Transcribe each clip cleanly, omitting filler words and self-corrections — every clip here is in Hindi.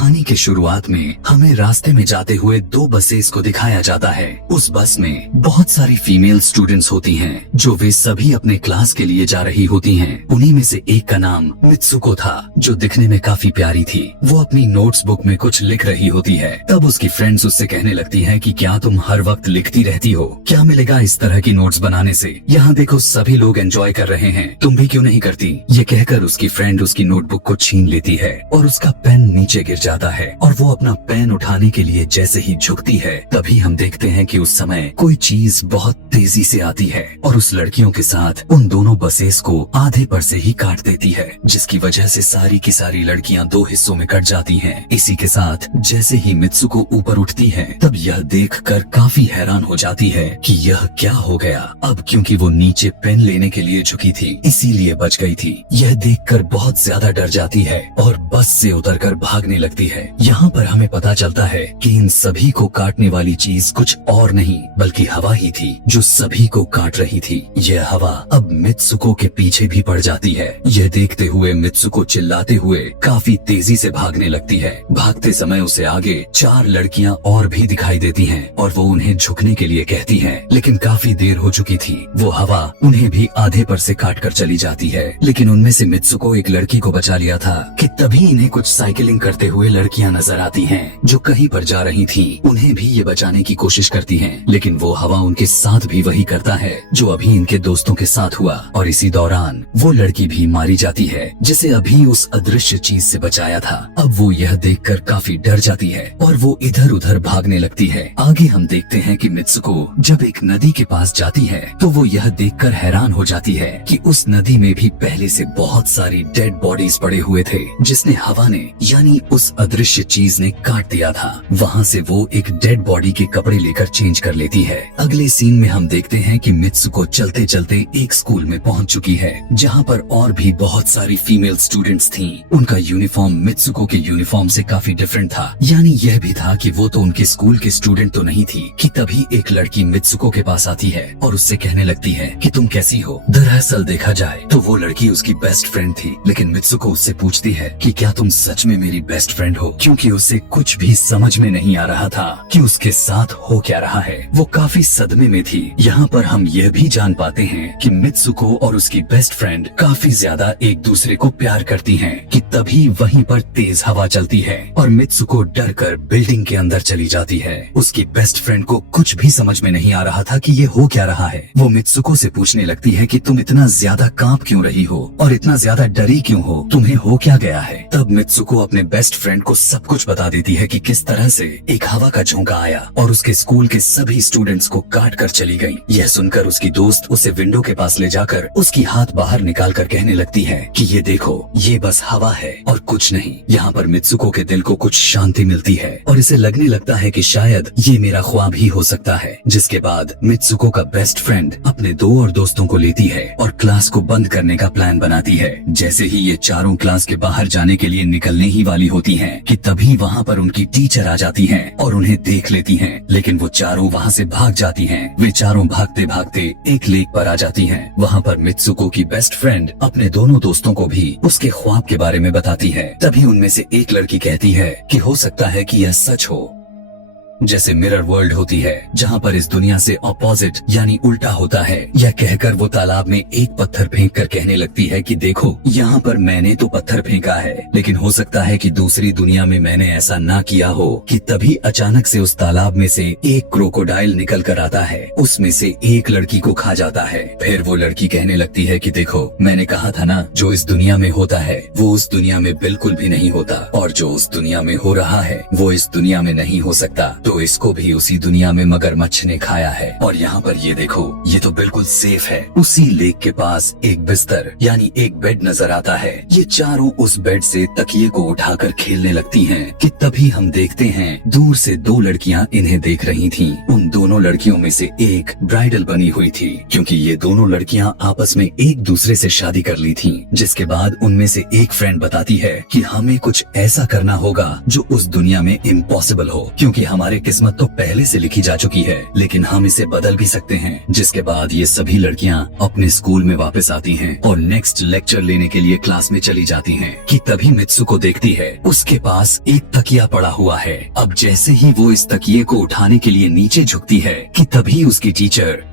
कहानी के शुरुआत में हमें रास्ते में जाते हुए दो बसेस को दिखाया जाता है। उस बस में बहुत सारी फीमेल स्टूडेंट्स होती हैं, जो वे सभी अपने क्लास के लिए जा रही होती हैं। उन्हीं में से एक का नाम मित्सुको था, जो दिखने में काफी प्यारी थी। वो अपनी नोट्स बुक में कुछ लिख रही होती है। तब उसकी फ्रेंड्स उससे कहने लगती हैं कि क्या तुम हर वक्त लिखती रहती हो? क्या मिलेगा इस तरह की नोट्स बनाने से? यहाँ देखो सभी लोग एंजॉय कर रहे हैं, तुम भी क्यों नहीं करती? ये कहकर उसकी फ्रेंड उसकी नोटबुक को छीन लेती है और उसका पेन नीचे गिर जाता है और वो अपना पेन उठाने के लिए जैसे ही झुकती है, तभी हम देखते हैं कि उस समय कोई चीज बहुत तेजी से आती है और उस लड़कियों के साथ उन दोनों बसेस को आधे पर से ही काट देती है, जिसकी वजह से सारी की सारी लड़कियां दो हिस्सों में कट जाती हैं। इसी के साथ जैसे ही मित्सुको ऊपर उठती है, तब यह देखकर काफी हैरान हो जाती है कि यह क्या हो गया। अब क्योंकि वो नीचे पेन लेने के लिए झुकी थी, इसीलिए बच गई थी। यह देखकर बहुत ज्यादा डर जाती है और बस से उतरकर भागने लगती है। यहाँ पर हमें पता चलता है कि इन सभी को काटने वाली चीज कुछ और नहीं बल्कि हवा ही थी, जो सभी को काट रही थी। यह हवा अब मित्सुको के पीछे भी पड़ जाती है। यह देखते हुए मित्सुको चिल्लाते हुए काफी तेजी से भागने लगती है। भागते समय उसे आगे 4 लड़कियां और भी दिखाई देती हैं और वो उन्हें झुकने के लिए कहती हैं, लेकिन काफी देर हो चुकी थी। वो हवा उन्हें भी आधे पर से काट कर चली जाती है। लेकिन उनमें से मित्सुको एक लड़की को बचा लिया था कि तभी इन्हें कुछ साइकिलिंग करते हुए लड़कियां नजर आती हैं, जो कहीं पर जा रही थीं। उन्हें भी ये बचाने की कोशिश करती हैं, लेकिन वो हवा उनके साथ भी वही करता है जो अभी इनके दोस्तों के साथ हुआ। और इसी दौरान वो लड़की भी मारी जाती है, जिसे अभी उस अदृश्य चीज से बचाया था। अब वो यह देखकर काफी डर जाती है और वो इधर उधर भागने लगती है। आगे हम देखते हैं कि मित्सुको जब एक नदी के पास जाती है, तो वो यह देखकर हैरान हो जाती है कि उस नदी में भी पहले से बहुत सारी डेड बॉडीज पड़े हुए थे, जिसने हवा ने यानी उस अदृश्य चीज ने काट दिया था। वहाँ से वो एक डेड बॉडी के कपड़े लेकर चेंज कर लेती है। अगले सीन में हम देखते हैं कि मित्सुको चलते चलते एक स्कूल में पहुँच चुकी है, जहाँ पर और भी बहुत सारी फीमेल स्टूडेंट्स थीं। उनका यूनिफॉर्म मित्सुको के यूनिफॉर्म से काफी डिफरेंट था। यानी यह भी था कि वो तो उनके स्कूल के स्टूडेंट तो नहीं थी कि तभी एक लड़की मित्सुको के पास आती है और उससे कहने लगती है कि तुम कैसी हो। दरअसल देखा जाए तो वो लड़की उसकी बेस्ट फ्रेंड थी, लेकिन मित्सुको उससे पूछती है कि क्या तुम सच में मेरी बेस्ट फ्रेंड हो, क्योंकि उसे कुछ भी समझ में नहीं आ रहा था कि उसके साथ हो क्या रहा है। वो काफी सदमे में थी। यहाँ पर हम यह भी जान पाते हैं कि मित्सुको और उसकी बेस्ट फ्रेंड काफी ज्यादा एक दूसरे को प्यार करती हैं कि तभी वहीं पर तेज हवा चलती है और मित्सुको डर कर बिल्डिंग के अंदर चली जाती है। उसकी बेस्ट फ्रेंड को कुछ भी समझ में नहीं आ रहा था कि ये हो क्या रहा है। वो मित्सुको से पूछने लगती है कि तुम इतना ज्यादा कांप क्यों रही हो और इतना ज्यादा डरी क्यों हो, तुम्हें हो क्या गया है। तब मित्सुको अपने बेस्ट फ्रेंड को सब कुछ बता देती है कि किस तरह से एक हवा का झोंका आया और उसके स्कूल के सभी स्टूडेंट्स को काट कर चली गई। यह सुनकर उसकी दोस्त उसे विंडो के पास ले जाकर उसकी हाथ बाहर निकाल कर कहने लगती है कि ये देखो, ये बस हवा है और कुछ नहीं। यहाँ पर मित्सुको के दिल को कुछ शांति मिलती है और इसे लगने लगता है कि शायद ये मेरा ख्वाब ही हो सकता है। जिसके बाद मित्सुको का बेस्ट फ्रेंड अपने 2 और दोस्तों को लेती है और क्लास को बंद करने का प्लान बनाती है। जैसे ही ये चारों क्लास के बाहर जाने के लिए निकलने ही वाली होती हैं कि तभी वहाँ पर उनकी टीचर आ जाती हैं और उन्हें देख लेती हैं, लेकिन वो चारों वहाँ से भाग जाती हैं। वे चारों भागते भागते एक लेक पर आ जाती हैं। वहाँ पर मित्सुको की बेस्ट फ्रेंड अपने दोनों दोस्तों को भी उसके ख्वाब के बारे में बताती है। तभी उनमें से एक लड़की कहती है कि हो सकता है कि यह सच हो, जैसे मिरर वर्ल्ड होती है जहाँ पर इस दुनिया से ऑपोजिट यानी उल्टा होता है। यह कहकर वो तालाब में एक पत्थर फेंक कर कहने लगती है कि देखो, यहाँ पर मैंने तो पत्थर फेंका है, लेकिन हो सकता है कि दूसरी दुनिया में मैंने ऐसा ना किया हो। कि तभी अचानक से उस तालाब में से एक क्रोकोडाइल निकल कर आता है, उसमें से एक लड़की को खा जाता है। फिर वो लड़की कहने लगती है कि देखो, मैंने कहा था ना, जो इस दुनिया में होता है वो उस दुनिया में बिल्कुल भी नहीं होता, और जो उस दुनिया में हो रहा है वो इस दुनिया में नहीं हो सकता। तो इसको भी उसी दुनिया में मगरमच्छ ने खाया है। और यहाँ पर ये देखो, ये तो बिल्कुल सेफ है। उसी लेक के पास एक बिस्तर यानी एक बेड नजर आता है। ये चारों उस बेड से तकिए को उठाकर खेलने लगती हैं कि तभी हम देखते हैं दूर से 2 लड़कियां इन्हें देख रही थीं। उन दोनों लड़कियों में से एक ब्राइडल बनी हुई थी, क्योंकि ये दोनों लड़कियां आपस में एक दूसरे से शादी कर ली थीं। जिसके बाद उनमें से एक फ्रेंड बताती है कि हमें कुछ ऐसा करना होगा जो उस दुनिया में इम्पॉसिबल हो, क्योंकि हमारे हमारी किस्मत तो पहले से लिखी जा चुकी है, लेकिन हम इसे बदल भी सकते हैं। जिसके बाद ये सभी लड़कियां अपने स्कूल में वापस आती हैं और नेक्स्ट लेक्चर लेने के लिए क्लास में चली जाती हैं कि तभी मित्सुको देखती है उसके पास एक तकिया पड़ा हुआ है। अब जैसे ही वो इस तकिए को उठाने के लिए नीचे झुकती है कि तभी उसकी टीचर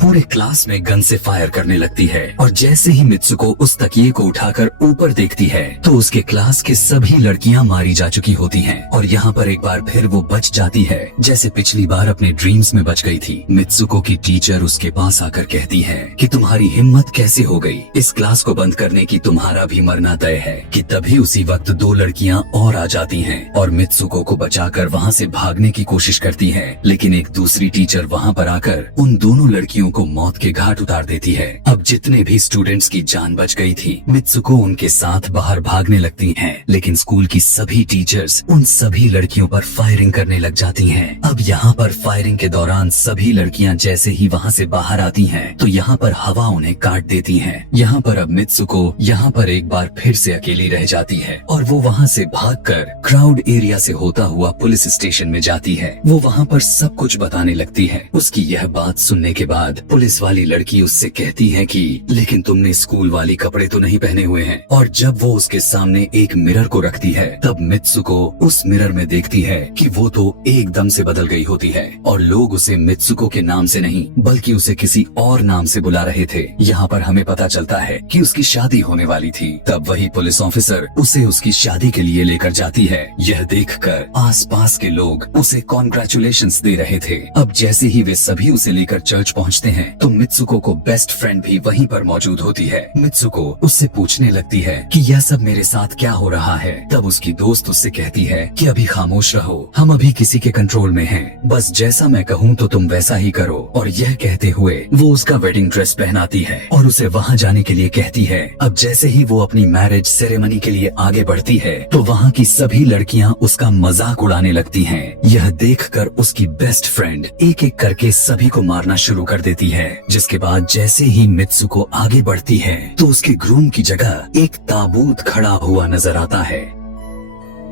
पूरे क्लास में गन से फायर करने लगती है और जैसे ही मित्सुको उस तकिए को उठाकर ऊपर देखती है तो उसके क्लास के सभी लड़कियां मारी जा चुकी होती हैं और यहाँ पर एक बार फिर वो बच जाती है जैसे पिछली बार अपने ड्रीम्स में बच गई थी। मित्सुको की टीचर उसके पास आकर कहती है कि तुम्हारी हिम्मत कैसे हो गई, इस क्लास को बंद करने की, तुम्हारा भी मरना तय है। कि तभी उसी वक्त दो लड़कियां और आ जाती हैं और मित्सुको को बचाकर वहाँ से भागने की कोशिश करती है, लेकिन एक दूसरी टीचर वहाँ पर आकर उन दोनों लड़कियों को मौत के घाट उतार देती है। अब जितने भी स्टूडेंट्स की जान बच गई थी, मित्सुको उनके साथ बाहर भागने लगती हैं, लेकिन स्कूल की सभी टीचर्स उन सभी लड़कियों पर फायरिंग करने लग जाती हैं। अब यहाँ पर फायरिंग के दौरान सभी लड़कियां जैसे ही वहाँ से बाहर आती हैं, तो यहाँ पर हवा उन्हें काट देती है। यहाँ पर अब मित्सुको यहाँ पर एक बार फिर से अकेली रह जाती है और वो वहाँ से भागकर क्राउड एरिया से होता हुआ पुलिस स्टेशन में जाती है। वो वहाँ पर सब कुछ बताने लगती है। उसकी यह बात सुनने के बाद पुलिस वाली लड़की उससे कहती है कि लेकिन तुमने स्कूल वाली कपड़े तो नहीं पहने हुए हैं। और जब वो उसके सामने एक मिरर को रखती है तब मित्सुको उस मिरर में देखती है कि वो तो एकदम से बदल गई होती है और लोग उसे मित्सुको के नाम से नहीं बल्कि उसे किसी और नाम से बुला रहे थे। यहाँ पर हमें पता चलता है कि उसकी शादी होने वाली थी। तब वही पुलिस ऑफिसर उसे उसकी शादी के लिए लेकर जाती है। यह देखकर आसपास के लोग उसे कॉन्ग्रेचुलेशंस दे रहे थे। अब जैसे ही वे सभी उसे लेकर चर्च पहुँचते हैं तो मित्सुको को बेस्ट फ्रेंड भी वहीं पर मौजूद होती है। मित्सुको उससे पूछने लगती है कि यह सब मेरे साथ क्या हो रहा है। तब उसकी दोस्त उससे कहती है कि अभी खामोश रहो, हम अभी किसी के कंट्रोल में हैं, बस जैसा मैं कहूँ तो तुम वैसा ही करो। और यह कहते हुए वो उसका वेडिंग ड्रेस पहनाती है और उसे वहाँ जाने के लिए कहती है। अब जैसे ही वो अपनी मैरिज सेरेमनी के लिए आगे बढ़ती है तो वहाँ की सभी लड़कियाँ उसका मजाक उड़ाने लगती हैं। यह देखकर उसकी बेस्ट फ्रेंड एक एक करके सभी को मारना शुरू कर देती है। जिसके बाद जैसे ही मित्सुको आगे बढ़ती है तो उसके ग्रूम की जगह एक ताबूत खड़ा हुआ नजर आता है।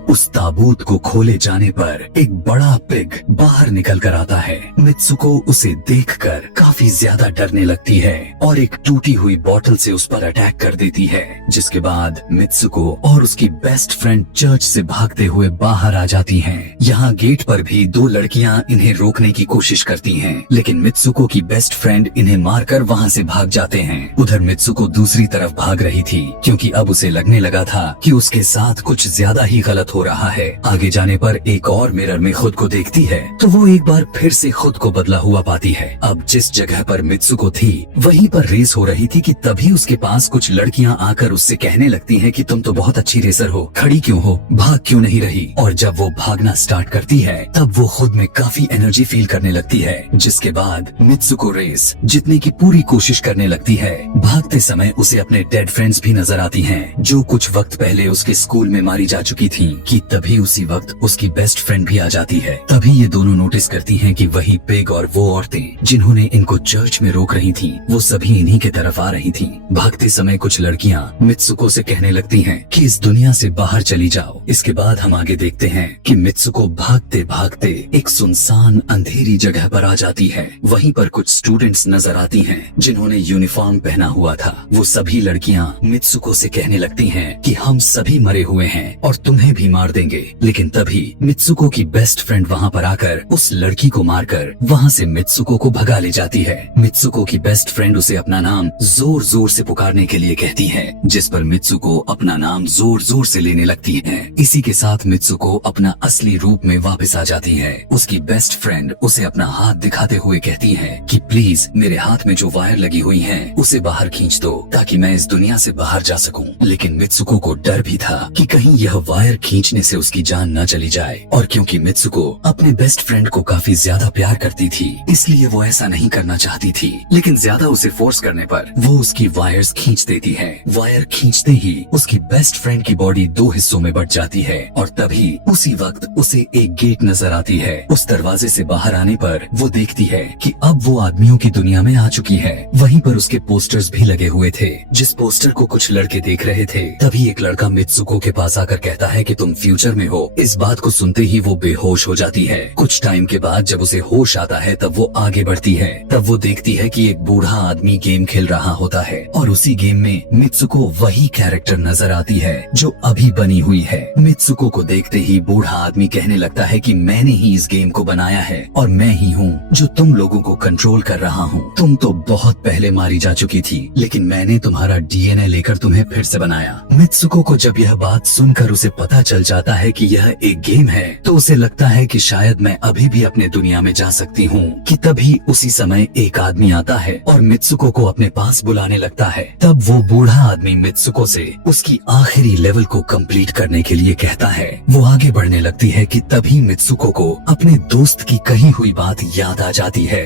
उस ताबूत को खोले जाने पर एक बड़ा पिग बाहर निकल कर आता है। मित्सुको उसे देखकर काफी ज्यादा डरने लगती है और एक टूटी हुई बोतल से उस पर अटैक कर देती है। जिसके बाद मित्सुको और उसकी बेस्ट फ्रेंड चर्च से भागते हुए बाहर आ जाती हैं। यहाँ गेट पर भी दो लड़कियाँ इन्हें रोकने की कोशिश करती हैं, लेकिन मित्सुको की बेस्ट फ्रेंड इन्हें मारकर वहाँ से भाग जाते हैं। उधर मित्सुको दूसरी तरफ भाग रही थी क्योंकि अब उसे लगने लगा था कि उसके साथ कुछ ज्यादा ही गलत हो रहा है। आगे जाने पर एक और मिरर में खुद को देखती है तो वो एक बार फिर से खुद को बदला हुआ पाती है। अब जिस जगह पर मित्सुको थी वहीं पर रेस हो रही थी कि तभी उसके पास कुछ लड़कियां आकर उससे कहने लगती हैं कि तुम तो बहुत अच्छी रेसर हो, खड़ी क्यों हो, भाग क्यों नहीं रही। और जब वो भागना स्टार्ट करती है तब वो खुद में काफी एनर्जी फील करने लगती है। जिसके बाद मित्सुको रेस जीतने की पूरी कोशिश करने लगती है। भागते समय उसे अपने डेड फ्रेंड्स भी नजर आती हैं जो कुछ वक्त पहले उसके स्कूल में मारी जा चुकी थी। कि तभी उसी वक्त उसकी बेस्ट फ्रेंड भी आ जाती है। तभी ये दोनों नोटिस करती हैं कि वही पिग और वो औरतें जिन्होंने इनको चर्च में रोक रही थीं, वो सभी इन्हीं के तरफ आ रही थीं। भागते समय कुछ लड़कियां मित्सुको से कहने लगती हैं कि इस दुनिया से बाहर चली जाओ। इसके बाद हम आगे देखते हैं कि मित्सुको भागते भागते एक सुनसान अंधेरी जगह पर आ जाती है। वहीं पर कुछ स्टूडेंट्स नजर आती हैं जिन्होंने यूनिफॉर्म पहना हुआ था। वो सभी लड़कियां मित्सुको से कहने लगती हैं कि हम सभी मरे हुए हैं और तुम्हें भी मार देंगे। लेकिन तभी मित्सुको की बेस्ट फ्रेंड वहाँ पर आकर उस लड़की को मारकर वहाँ से मित्सुको को भगा ले जाती है। मित्सुको की बेस्ट फ्रेंड उसे अपना नाम जोर जोर से पुकारने के लिए कहती है, जिस पर मित्सुको अपना नाम जोर जोर से लेने लगती है। इसी के साथ मित्सुको अपना असली रूप में वापस आ जाती है। उसकी बेस्ट फ्रेंड उसे अपना हाथ दिखाते हुए कहती है कि प्लीज मेरे हाथ में जो वायर लगी हुई है उसे बाहर खींच दो ताकि मैं इस दुनिया से बाहर जा सकूं। लेकिन मित्सुको को डर भी था कि कहीं यह वायर खींचने से उसकी जान न चली जाए। और क्योंकि मित्सुको अपने बेस्ट फ्रेंड को काफी ज्यादा प्यार करती थी इसलिए वो ऐसा नहीं करना चाहती थी, लेकिन ज्यादा उसे फोर्स करने पर वो उसकी वायर्स खींच देती है। वायर खींचते ही उसकी बेस्ट फ्रेंड की बॉडी दो हिस्सों में बट जाती है और तभी उसी वक्त उसे एक गेट नजर आती है। उस दरवाजे से बाहर आने पर वो देखती है कि अब वो आदमियों की दुनिया में आ चुकी है। वहीं पर उसके पोस्टर्स भी लगे हुए थे। जिस पोस्टर को कुछ लड़के देख रहे थे तभी एक लड़का मित्सुको के पास आकर कहता है कि तुम फ्यूचर में हो। इस बात को सुनते ही वो बेहोश हो जाती है। कुछ टाइम के बाद जब उसे होश आता है तब वो आगे बढ़ती है। तब वो देखती है कि एक बूढ़ा आदमी गेम खेल रहा होता है और उसी गेम में मित्सुको वही कैरेक्टर नजर आती है जो अभी बनी हुई है। मित्सुको को देखते ही बूढ़ा आदमी कहने लगता है कि मैंने ही इस गेम को बनाया है और मैं ही हूँ जो तुम लोगों को कंट्रोल कर रहा हूँ। तुम तो बहुत पहले मारी जा चुकी थी, लेकिन मैंने तुम्हारा डीएनए लेकर तुम्हें फिर से बनाया। मित्सुको को जब यह बात सुनकर उसे पता चल जाता है कि यह एक गेम है तो उसे लगता है कि शायद मैं अभी भी अपने दुनिया में जा सकती हूँ। कि तभी उसी समय एक आदमी आता है और मित्सुको को अपने पास बुलाने लगता है। तब वो बूढ़ा आदमी मित्सुको से उसकी आखिरी लेवल को कंप्लीट करने के लिए कहता है। वो आगे बढ़ने लगती है कि तभी मित्सुको को अपने दोस्त की कही हुई बात याद आ जाती है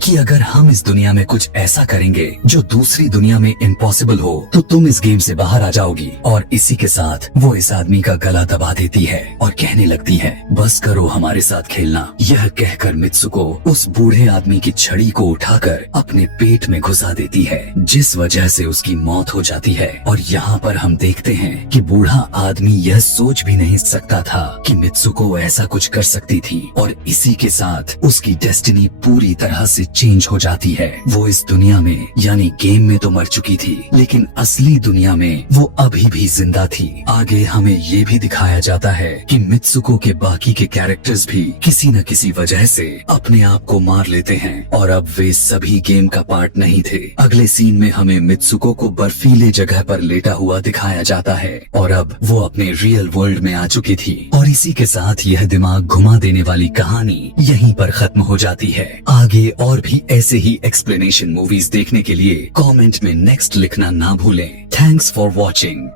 कि अगर हम इस दुनिया में कुछ ऐसा करेंगे जो दूसरी दुनिया में इम्पॉसिबल हो तो तुम इस गेम से बाहर आ जाओगी। और इसी के साथ वो इस आदमी का गला दबा देती है और कहने लगती है बस करो हमारे साथ खेलना। यह कहकर मित्सुको उस बूढ़े आदमी की छड़ी को उठाकर अपने पेट में घुसा देती है, जिस वजह से उसकी मौत हो जाती है। और यहाँ पर हम देखते हैं कि बूढ़ा आदमी यह सोच भी नहीं सकता था कि मित्सुको ऐसा कुछ कर सकती थी और इसी के साथ उसकी डेस्टिनी पूरी तरह से चेंज हो जाती है। वो इस दुनिया में यानी गेम में तो मर चुकी थी, लेकिन असली दुनिया में वो अभी भी जिंदा थी। आगे हमें ये भी दिखाया जाता है कि मित्सुको के बाकी के कैरेक्टर्स भी किसी न किसी वजह से अपने आप को मार लेते हैं और अब वे सभी गेम का पार्ट नहीं थे। अगले सीन में हमें मित्सुको को बर्फीले जगह पर लेटा हुआ दिखाया जाता है और अब वो अपने रियल वर्ल्ड में आ चुकी थी। और इसी के साथ यह दिमाग घुमा देने वाली कहानी यहीं पर खत्म हो जाती है। आगे और भी ऐसे ही एक्सप्लेनेशन मूवीज देखने के लिए कमेंट में नेक्स्ट लिखना ना भूलें। Thanks for watching.